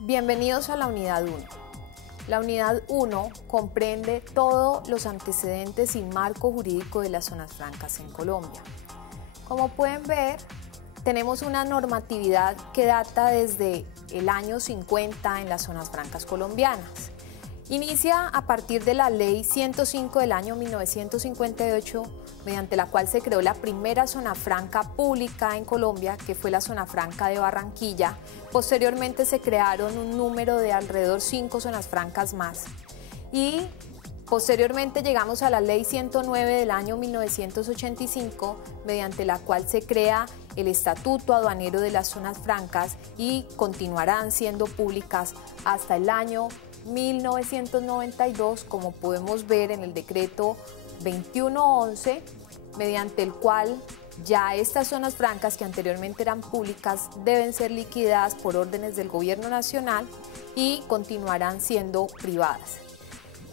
Bienvenidos a la Unidad 1. La Unidad 1 comprende todos los antecedentes y marco jurídico de las zonas francas en Colombia. Como pueden ver, tenemos una normatividad que data desde el año 50 en las zonas francas colombianas. Inicia a partir de la Ley 105 del año 1958, mediante la cual se creó la primera zona franca pública en Colombia, que fue la zona franca de Barranquilla. Posteriormente se crearon un número de alrededor 5 zonas francas más. Y posteriormente llegamos a la Ley 109 del año 1985, mediante la cual se crea el Estatuto Aduanero de las Zonas Francas y continuarán siendo públicas hasta el año 1992, como podemos ver en el decreto 2111, mediante el cual ya estas zonas francas que anteriormente eran públicas deben ser liquidadas por órdenes del Gobierno Nacional y continuarán siendo privadas.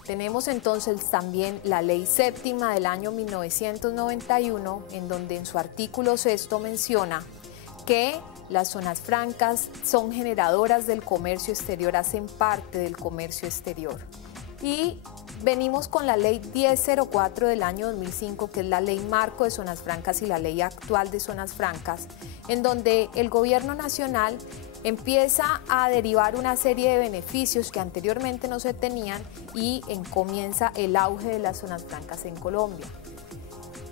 Tenemos entonces también la Ley Séptima del año 1991, en donde en su artículo 6 menciona que las zonas francas son generadoras del comercio exterior, hacen parte del comercio exterior. Y venimos con la Ley 1004 del año 2005, que es la Ley Marco de Zonas Francas y la Ley actual de Zonas Francas, en donde el Gobierno Nacional empieza a derivar una serie de beneficios que anteriormente no se tenían y comienza el auge de las zonas francas en Colombia.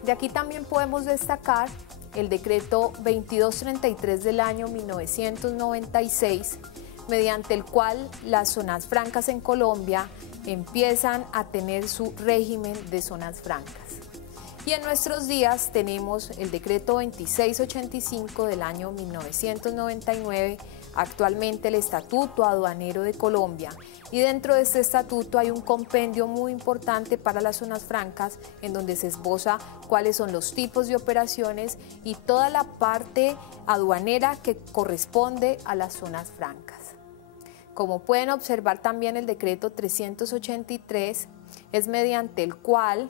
De aquí también podemos destacar el decreto 2233 del año 1996, mediante el cual las zonas francas en Colombia empiezan a tener su régimen de zonas francas. Y en nuestros días tenemos el decreto 2685 del año 1999, actualmente el Estatuto Aduanero de Colombia, y dentro de este estatuto hay un compendio muy importante para las zonas francas en donde se esboza cuáles son los tipos de operaciones y toda la parte aduanera que corresponde a las zonas francas. Como pueden observar también, el decreto 383 es mediante el cual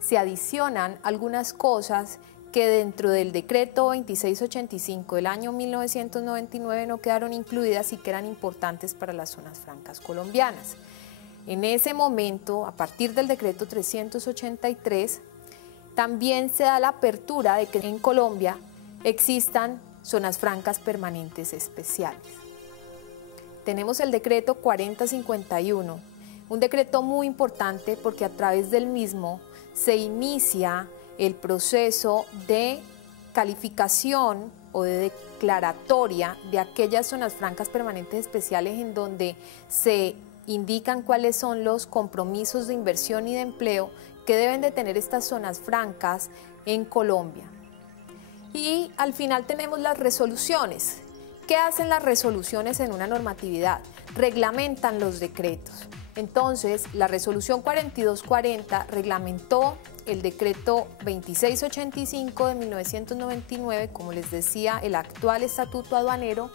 se adicionan algunas cosas que dentro del decreto 2685 del año 1999 no quedaron incluidas y que eran importantes para las zonas francas colombianas. En ese momento, a partir del decreto 383, también se da la apertura de que en Colombia existan zonas francas permanentes especiales. Tenemos el decreto 4051, un decreto muy importante porque a través del mismo se inicia el proceso de calificación o de declaratoria de aquellas zonas francas permanentes especiales, en donde se indican cuáles son los compromisos de inversión y de empleo que deben de tener estas zonas francas en Colombia. Y al final tenemos las resoluciones. ¿Qué hacen las resoluciones en una normatividad? Reglamentan los decretos. Entonces, la resolución 4240 reglamentó el decreto 2685 de 1999, como les decía, el actual estatuto aduanero,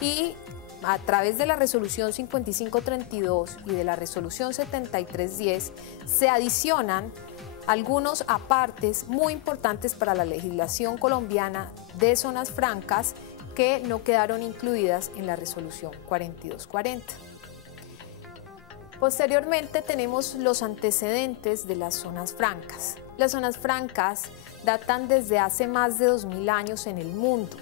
y a través de la resolución 5532 y de la resolución 7310 se adicionan algunos apartes muy importantes para la legislación colombiana de zonas francas que no quedaron incluidas en la resolución 4240. Posteriormente tenemos los antecedentes de las zonas francas. Las zonas francas datan desde hace más de 2000 años en el mundo.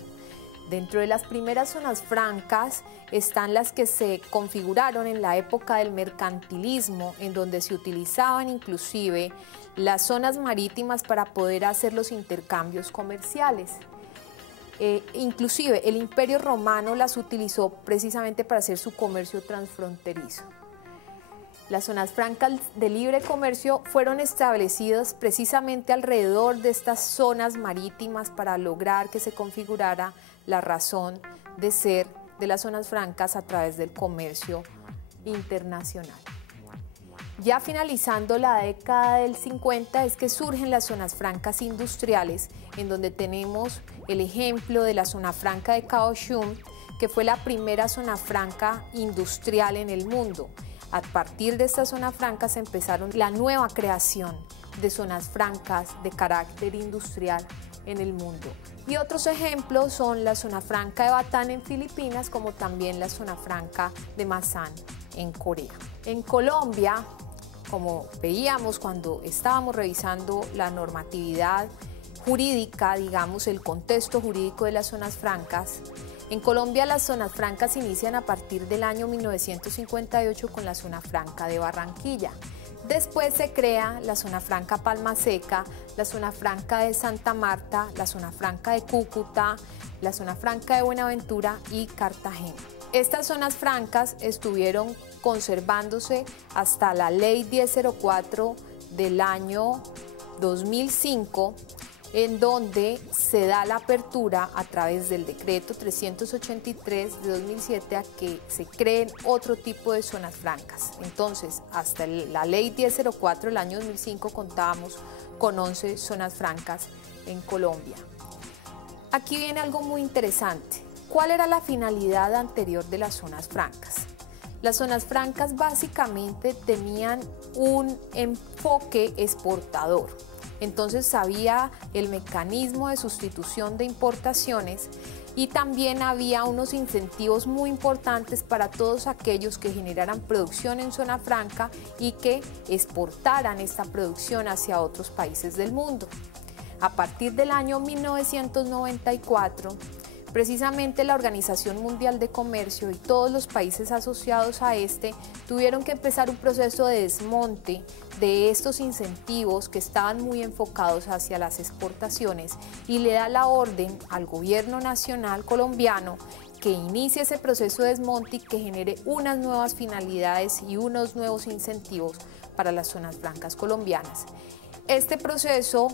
Dentro de las primeras zonas francas están las que se configuraron en la época del mercantilismo, en donde se utilizaban inclusive las zonas marítimas para poder hacer los intercambios comerciales. Inclusive el Imperio Romano las utilizó precisamente para hacer su comercio transfronterizo. Las zonas francas de libre comercio fueron establecidas precisamente alrededor de estas zonas marítimas para lograr que se configurara la razón de ser de las zonas francas a través del comercio internacional. Ya finalizando la década del 50 es que surgen las zonas francas industriales, en donde tenemos el ejemplo de la zona franca de Kaohsiung, que fue la primera zona franca industrial en el mundo. A partir de estas zonas francas empezaron la nueva creación de zonas francas de carácter industrial en el mundo. Y otros ejemplos son la zona franca de Batán en Filipinas, como también la zona franca de Masan en Corea. En Colombia, como veíamos cuando estábamos revisando la normatividad jurídica, digamos el contexto jurídico de las zonas francas, en Colombia las zonas francas inician a partir del año 1958 con la zona franca de Barranquilla. Después se crea la zona franca Palma Seca, la zona franca de Santa Marta, la zona franca de Cúcuta, la zona franca de Buenaventura y Cartagena. Estas zonas francas estuvieron conservándose hasta la Ley 1004 del año 2005, en donde se da la apertura a través del decreto 383 de 2007 a que se creen otro tipo de zonas francas. Entonces, hasta la ley 1004 del año 2005 contábamos con 11 zonas francas en Colombia. Aquí viene algo muy interesante. ¿Cuál era la finalidad anterior de las zonas francas? Las zonas francas básicamente tenían un enfoque exportador. Entonces había el mecanismo de sustitución de importaciones y también había unos incentivos muy importantes para todos aquellos que generaran producción en zona franca y que exportaran esta producción hacia otros países del mundo. A partir del año 1994, precisamente la Organización Mundial de Comercio y todos los países asociados a este tuvieron que empezar un proceso de desmonte de estos incentivos que estaban muy enfocados hacia las exportaciones y le da la orden al gobierno nacional colombiano que inicie ese proceso de desmonte y que genere unas nuevas finalidades y unos nuevos incentivos para las zonas francas colombianas. Este proceso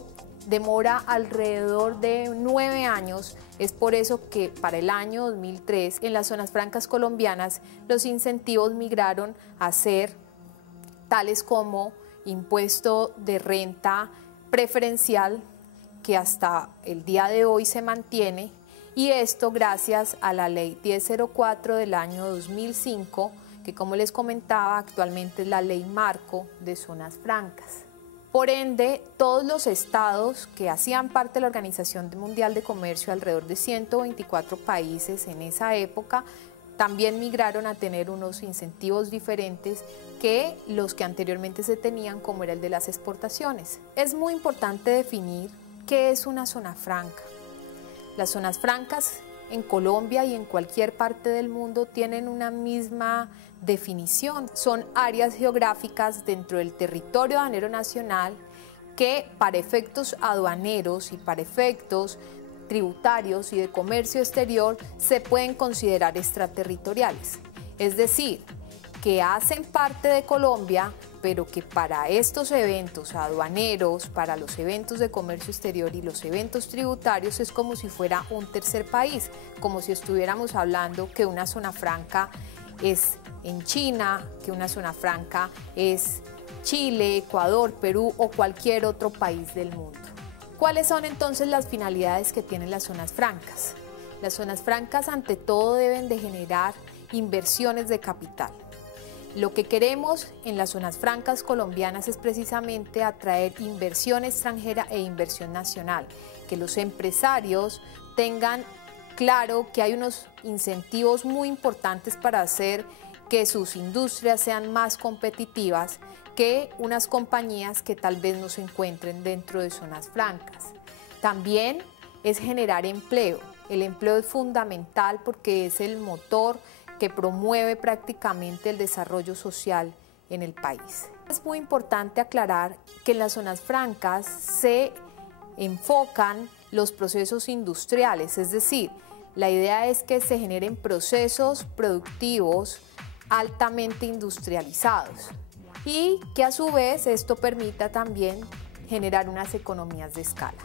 demora alrededor de 9 años, es por eso que para el año 2003 en las zonas francas colombianas los incentivos migraron a ser tales como impuesto de renta preferencial, que hasta el día de hoy se mantiene, y esto gracias a la ley 1004 del año 2005, que como les comentaba actualmente es la ley marco de zonas francas. Por ende, todos los estados que hacían parte de la Organización Mundial de Comercio, alrededor de 124 países en esa época, también migraron a tener unos incentivos diferentes que los que anteriormente se tenían, como era el de las exportaciones. Es muy importante definir qué es una zona franca. Las zonas francas en Colombia y en cualquier parte del mundo tienen una misma definición. Son áreas geográficas dentro del territorio aduanero nacional que para efectos aduaneros y para efectos tributarios y de comercio exterior se pueden considerar extraterritoriales. Es decir, que hacen parte de Colombia, pero que para estos eventos aduaneros, para los eventos de comercio exterior y los eventos tributarios es como si fuera un tercer país, como si estuviéramos hablando que una zona franca es en China, que una zona franca es Chile, Ecuador, Perú o cualquier otro país del mundo. ¿Cuáles son entonces las finalidades que tienen las zonas francas? Las zonas francas ante todo deben de generar inversiones de capital. Lo que queremos en las zonas francas colombianas es precisamente atraer inversión extranjera e inversión nacional, que los empresarios tengan claro que hay unos incentivos muy importantes para hacer que sus industrias sean más competitivas que unas compañías que tal vez no se encuentren dentro de zonas francas. También es generar empleo. El empleo es fundamental porque es el motor que promueve prácticamente el desarrollo social en el país. Es muy importante aclarar que en las zonas francas se enfocan los procesos industriales, es decir, la idea es que se generen procesos productivos altamente industrializados y que a su vez esto permita también generar unas economías de escala.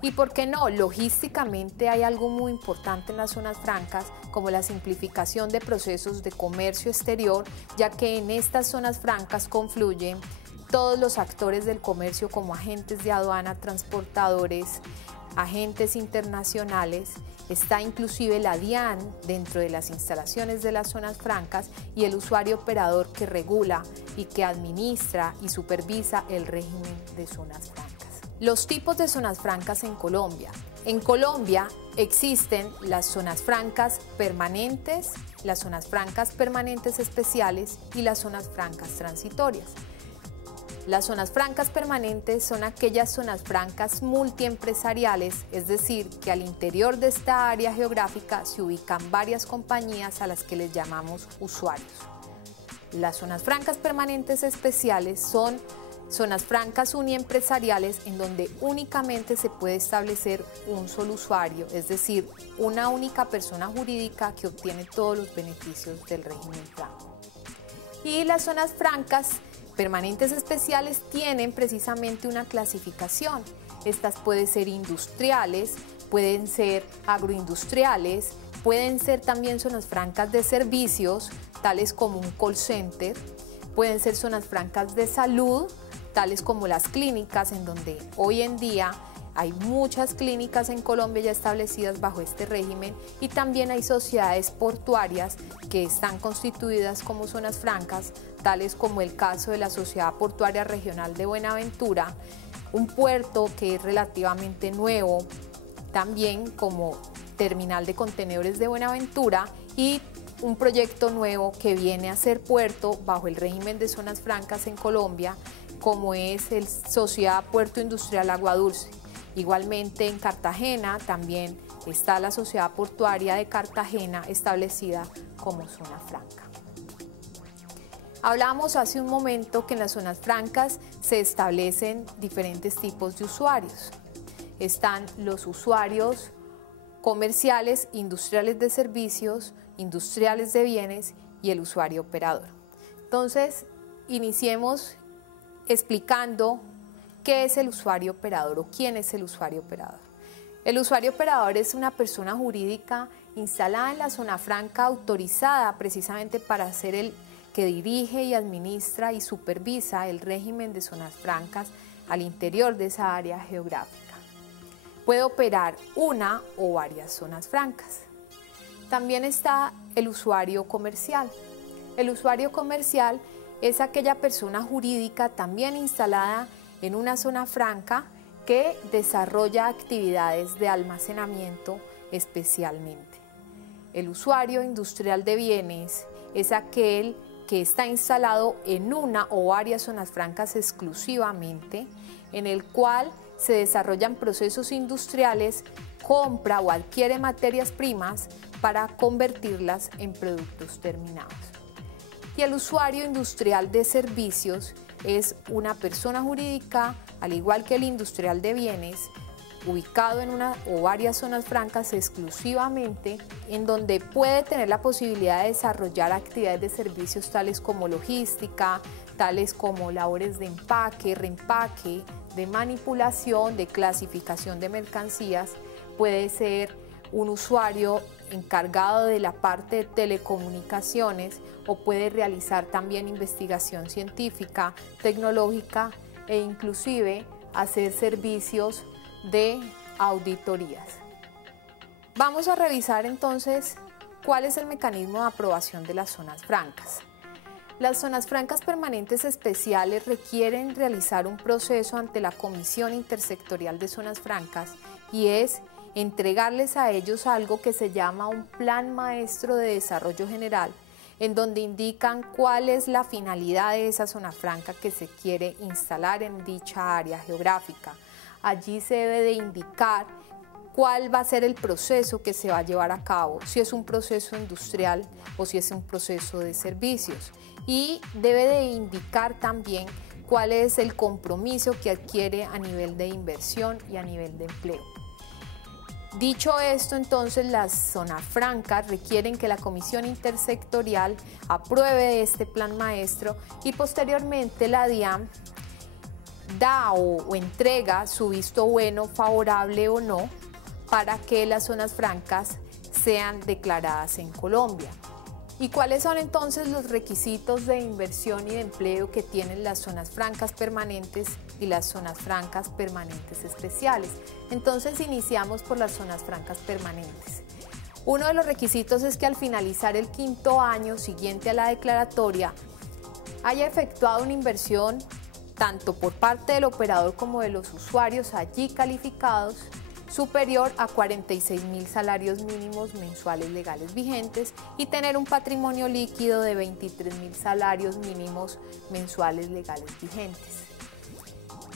Y por qué no, logísticamente hay algo muy importante en las zonas francas, como la simplificación de procesos de comercio exterior, ya que en estas zonas francas confluyen todos los actores del comercio como agentes de aduana, transportadores, agentes internacionales, está inclusive la DIAN dentro de las instalaciones de las zonas francas y el usuario operador que regula y que administra y supervisa el régimen de zonas francas. Los tipos de zonas francas en Colombia. En Colombia existen las zonas francas permanentes, las zonas francas permanentes especiales y las zonas francas transitorias. Las zonas francas permanentes son aquellas zonas francas multiempresariales, es decir, que al interior de esta área geográfica se ubican varias compañías a las que les llamamos usuarios. Las zonas francas permanentes especiales son zonas francas uniempresariales en donde únicamente se puede establecer un solo usuario, es decir, una única persona jurídica que obtiene todos los beneficios del régimen franco. Y las zonas francas permanentes especiales tienen precisamente una clasificación. Estas pueden ser industriales, pueden ser agroindustriales, pueden ser también zonas francas de servicios, tales como un call center, pueden ser zonas francas de salud, tales como las clínicas, en donde hoy en día hay muchas clínicas en Colombia ya establecidas bajo este régimen, y también hay sociedades portuarias que están constituidas como zonas francas, tales como el caso de la Sociedad Portuaria Regional de Buenaventura, un puerto que es relativamente nuevo, también como terminal de contenedores de Buenaventura, y un proyecto nuevo que viene a ser puerto bajo el régimen de zonas francas en Colombia, como es el Sociedad Puerto Industrial Agua Dulce. Igualmente en Cartagena también está la Sociedad Portuaria de Cartagena establecida como zona franca. Hablábamos hace un momento que en las zonas francas se establecen diferentes tipos de usuarios. Están los usuarios comerciales, industriales de servicios, industriales de bienes y el usuario operador. Entonces, iniciemos explicando qué es el usuario operador o quién es el usuario operador. El usuario operador es una persona jurídica instalada en la zona franca, autorizada precisamente para ser el que dirige y administra y supervisa el régimen de zonas francas al interior de esa área geográfica. Puede operar una o varias zonas francas. También está el usuario comercial. El usuario comercial es aquella persona jurídica también instalada en una zona franca que desarrolla actividades de almacenamiento especialmente. El usuario industrial de bienes es aquel que está instalado en una o varias zonas francas exclusivamente, en el cual se desarrollan procesos industriales, compra o adquiere materias primas para convertirlas en productos terminados. Y el usuario industrial de servicios es una persona jurídica, al igual que el industrial de bienes, ubicado en una o varias zonas francas exclusivamente, en donde puede tener la posibilidad de desarrollar actividades de servicios tales como logística, tales como labores de empaque, reempaque, de manipulación, de clasificación de mercancías. Puede ser un usuario encargado de la parte de telecomunicaciones o puede realizar también investigación científica, tecnológica e inclusive hacer servicios de auditorías. Vamos a revisar entonces cuál es el mecanismo de aprobación de las zonas francas. Las zonas francas permanentes especiales requieren realizar un proceso ante la Comisión Intersectorial de Zonas Francas y es entregarles a ellos algo que se llama un Plan Maestro de Desarrollo General, en donde indican cuál es la finalidad de esa zona franca que se quiere instalar en dicha área geográfica. Allí se debe de indicar cuál va a ser el proceso que se va a llevar a cabo, si es un proceso industrial o si es un proceso de servicios. Y debe de indicar también cuál es el compromiso que adquiere a nivel de inversión y a nivel de empleo. Dicho esto, entonces las zonas francas requieren que la Comisión Intersectorial apruebe este plan maestro y posteriormente la DIAN da o entrega su visto bueno, favorable o no, para que las zonas francas sean declaradas en Colombia. ¿Y cuáles son entonces los requisitos de inversión y de empleo que tienen las zonas francas permanentes y las zonas francas permanentes especiales? Entonces iniciamos por las zonas francas permanentes. Uno de los requisitos es que al finalizar el 5º año siguiente a la declaratoria haya efectuado una inversión tanto por parte del operador como de los usuarios allí calificados superior a 46.000 salarios mínimos mensuales legales vigentes y tener un patrimonio líquido de 23.000 salarios mínimos mensuales legales vigentes.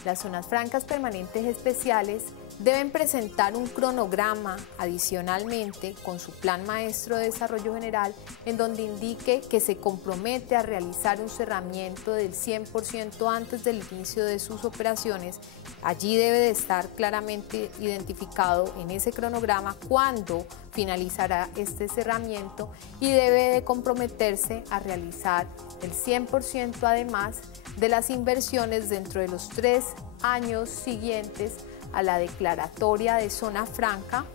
Las zonas francas permanentes especiales deben presentar un cronograma adicionalmente con su plan maestro de desarrollo general en donde indique que se compromete a realizar un cerramiento del 100% antes del inicio de sus operaciones. Allí debe de estar claramente identificado en ese cronograma cuándo finalizará este cerramiento y debe de comprometerse a realizar el 100% además de las inversiones dentro de los 3 años siguientes a la declaratoria de zona franca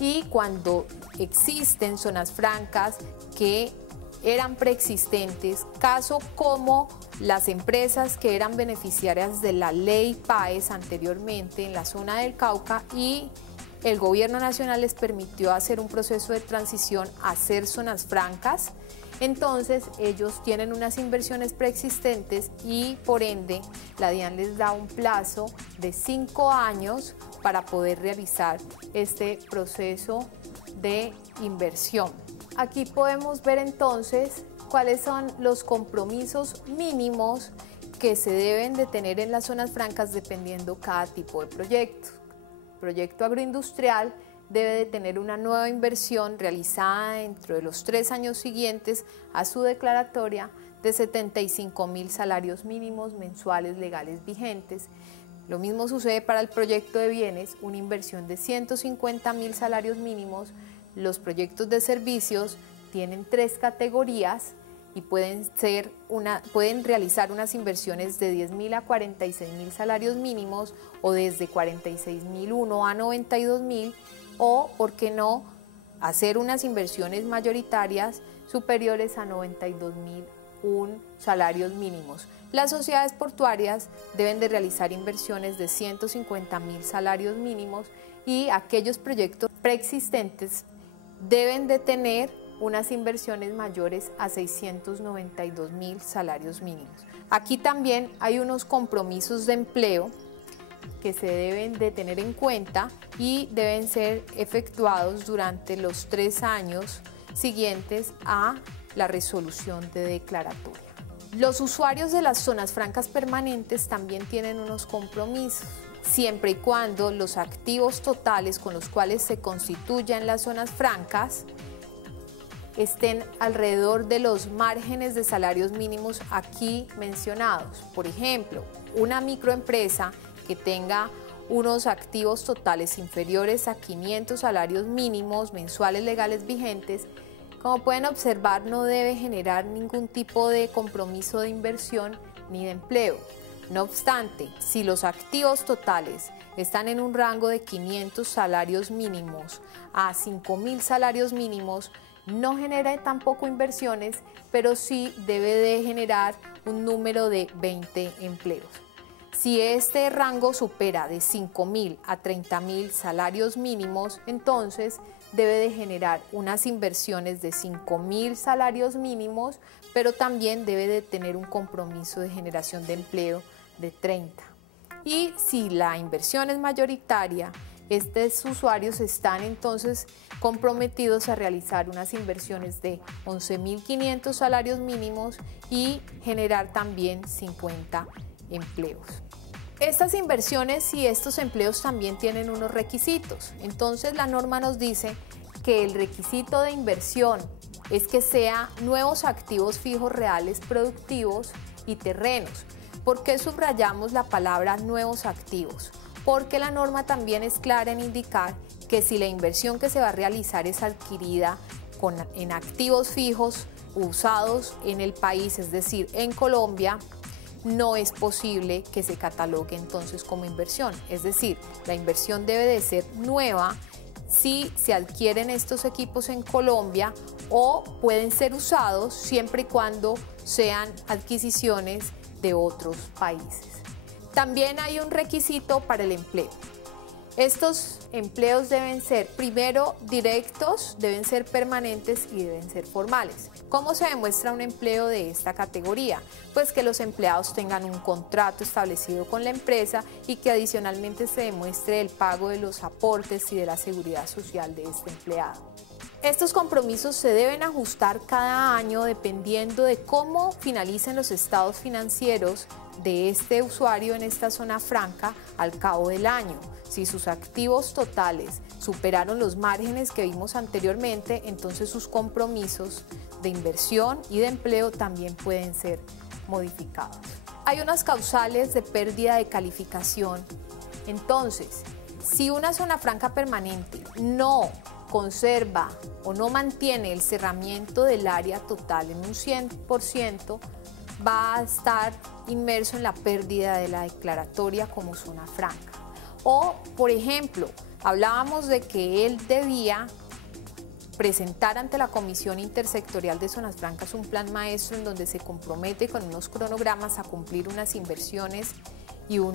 y cuando existen zonas francas que eran preexistentes, caso como las empresas que eran beneficiarias de la ley PAES anteriormente en la zona del Cauca y el gobierno nacional les permitió hacer un proceso de transición a hacer zonas francas. Entonces ellos tienen unas inversiones preexistentes y por ende la DIAN les da un plazo de 5 años para poder realizar este proceso de inversión. Aquí podemos ver entonces cuáles son los compromisos mínimos que se deben de tener en las zonas francas dependiendo cada tipo de proyecto. Proyecto agroindustrial debe de tener una nueva inversión realizada dentro de los 3 años siguientes a su declaratoria de 75.000 salarios mínimos mensuales legales vigentes. Lo mismo sucede para el proyecto de bienes, una inversión de 150.000 salarios mínimos. Los proyectos de servicios tienen 3 categorías y pueden realizar unas inversiones de 10.000 a 46.000 salarios mínimos o desde 46.001 a 92.000 o, por qué no, hacer unas inversiones mayoritarias superiores a 92.001 salarios mínimos. Las sociedades portuarias deben de realizar inversiones de 150.000 salarios mínimos y aquellos proyectos preexistentes deben de tener unas inversiones mayores a 692.000 salarios mínimos. Aquí también hay unos compromisos de empleo que se deben de tener en cuenta y deben ser efectuados durante los 3 años siguientes a la resolución de declaratoria. Los usuarios de las zonas francas permanentes también tienen unos compromisos, siempre y cuando los activos totales con los cuales se constituyan las zonas francas estén alrededor de los márgenes de salarios mínimos aquí mencionados. Por ejemplo, una microempresa que tenga unos activos totales inferiores a 500 salarios mínimos mensuales legales vigentes, como pueden observar, no debe generar ningún tipo de compromiso de inversión ni de empleo. No obstante, si los activos totales están en un rango de 500 salarios mínimos a 5.000 salarios mínimos, no genera tampoco inversiones, pero sí debe de generar un número de 20 empleos. Si este rango supera de 5.000 a 30.000 salarios mínimos, entonces debe de generar unas inversiones de 5.000 salarios mínimos, pero también debe de tener un compromiso de generación de empleo de 30. Y si la inversión es mayoritaria, estos usuarios están entonces comprometidos a realizar unas inversiones de 11.500 salarios mínimos y generar también 50 empleos. Estas inversiones y estos empleos también tienen unos requisitos. Entonces la norma nos dice que el requisito de inversión es que sea nuevos activos fijos reales productivos y terrenos. ¿Por qué subrayamos la palabra nuevos activos? Porque la norma también es clara en indicar que si la inversión que se va a realizar es adquirida en activos fijos usados en el país, es decir, en Colombia, no es posible que se catalogue entonces como inversión. Es decir, la inversión debe de ser nueva si se adquieren estos equipos en Colombia o pueden ser usados siempre y cuando sean adquisiciones de otros países. También hay un requisito para el empleo. Estos empleos deben ser, primero, directos, deben ser permanentes y deben ser formales. ¿Cómo se demuestra un empleo de esta categoría? Pues que los empleados tengan un contrato establecido con la empresa y que adicionalmente se demuestre el pago de los aportes y de la seguridad social de este empleado. Estos compromisos se deben ajustar cada año dependiendo de cómo finalicen los estados financieros de este usuario en esta zona franca al cabo del año. Si sus activos totales superaron los márgenes que vimos anteriormente, entonces sus compromisos de inversión y de empleo también pueden ser modificados. Hay unas causales de pérdida de calificación. Entonces, si una zona franca permanente no conserva o no mantiene el cerramiento del área total en un 100%, va a estar inmerso en la pérdida de la declaratoria como zona franca. O, por ejemplo, hablábamos de que él debía presentar ante la Comisión Intersectorial de Zonas Francas un plan maestro en donde se compromete con unos cronogramas a cumplir unas inversiones y un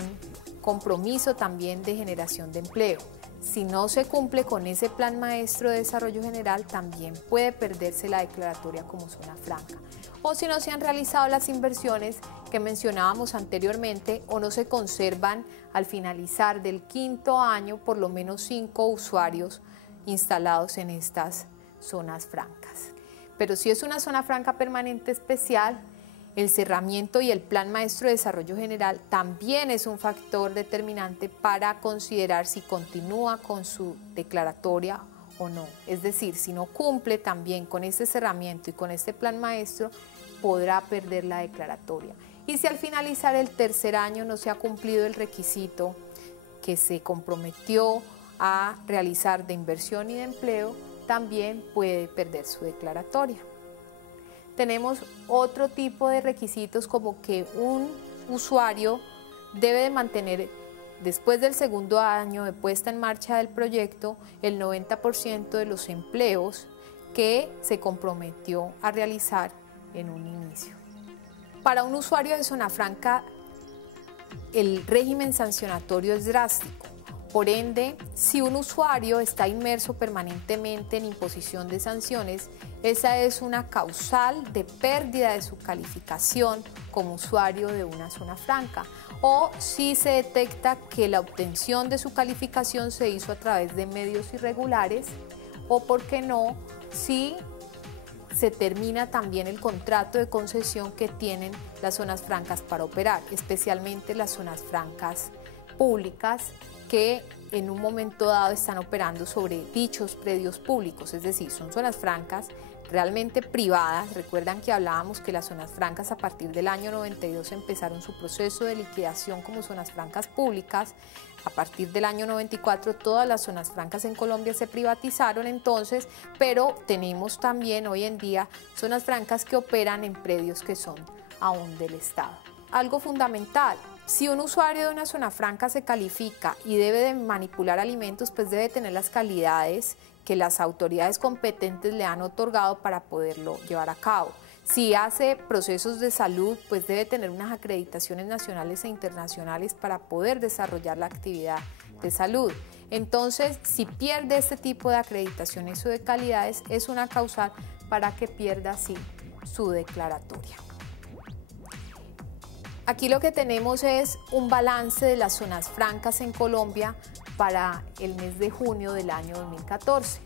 compromiso también de generación de empleo. Si no se cumple con ese plan maestro de desarrollo general, también puede perderse la declaratoria como zona franca. O si no se han realizado las inversiones que mencionábamos anteriormente o no se conservan al finalizar del 5º año por lo menos 5 usuarios instalados en estas zonas francas. Pero si es una zona franca permanente especial, el cerramiento y el plan maestro de desarrollo general también es un factor determinante para considerar si continúa con su declaratoria o no. Es decir, si no cumple también con este cerramiento y con este plan maestro, podrá perder la declaratoria. Y si al finalizar el 3er año no se ha cumplido el requisito que se comprometió a realizar de inversión y de empleo, también puede perder su declaratoria. Tenemos otro tipo de requisitos como que un usuario debe de mantener después del 2º año de puesta en marcha del proyecto el 90% de los empleos que se comprometió a realizar en un inicio. Para un usuario de zona franca, el régimen sancionatorio es drástico. Por ende, si un usuario está inmerso permanentemente en imposición de sanciones, esa es una causal de pérdida de su calificación como usuario de una zona franca. O si se detecta que la obtención de su calificación se hizo a través de medios irregulares, o, por qué no, si se termina también el contrato de concesión que tienen las zonas francas para operar, especialmente las zonas francas públicas que en un momento dado están operando sobre dichos predios públicos, es decir, son zonas francas realmente privadas. Recuerdan que hablábamos que las zonas francas a partir del año 92 empezaron su proceso de liquidación como zonas francas públicas. A partir del año 94 todas las zonas francas en Colombia se privatizaron entonces, pero tenemos también hoy en día zonas francas que operan en predios que son aún del Estado. Algo fundamental: si un usuario de una zona franca se califica y debe de manipular alimentos, pues debe tener las calidades que las autoridades competentes le han otorgado para poderlo llevar a cabo. Si hace procesos de salud, pues debe tener unas acreditaciones nacionales e internacionales para poder desarrollar la actividad de salud. Entonces, si pierde este tipo de acreditaciones o de calidades, es una causal para que pierda así su declaratoria. Aquí lo que tenemos es un balance de las zonas francas en Colombia para el mes de junio del año 2014.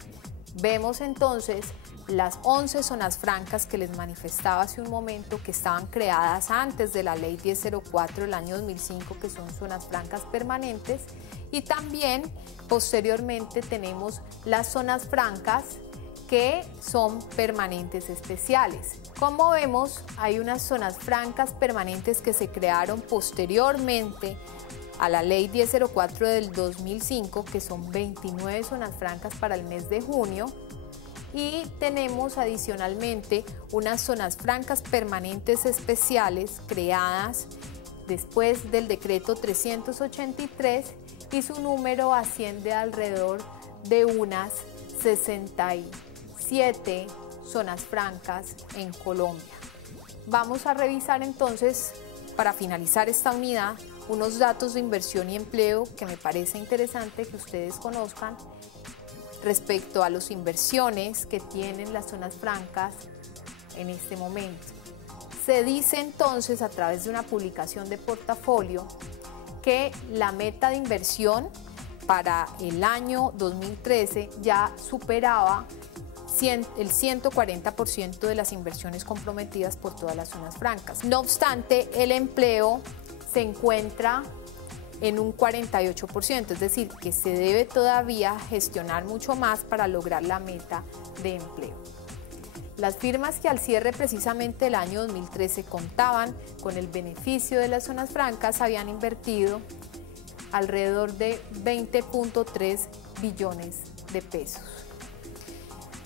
Vemos entonces las 11 zonas francas que les manifestaba hace un momento que estaban creadas antes de la Ley 1004 del año 2005, que son zonas francas permanentes, y también posteriormente tenemos las zonas francas que son permanentes especiales. Como vemos, hay unas zonas francas permanentes que se crearon posteriormente a la Ley 1004 del 2005, que son 29 zonas francas para el mes de junio, y tenemos adicionalmente unas zonas francas permanentes especiales creadas después del decreto 383 y su número asciende a alrededor de unas 67 zonas francas en Colombia. Vamos a revisar entonces, para finalizar esta unidad, unos datos de inversión y empleo que me parece interesante que ustedes conozcan respecto a las inversiones que tienen las zonas francas en este momento. Se dice entonces, a través de una publicación de portafolio, que la meta de inversión para el año 2013 ya superaba el 140% de las inversiones comprometidas por todas las zonas francas. No obstante, el empleo se encuentra en un 48%, es decir, que se debe todavía gestionar mucho más para lograr la meta de empleo. Las firmas que al cierre precisamente del año 2013 contaban con el beneficio de las zonas francas habían invertido alrededor de 20.3 billones de pesos.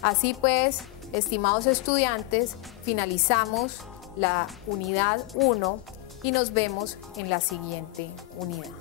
Así pues, estimados estudiantes, finalizamos la unidad 1 y nos vemos en la siguiente unidad.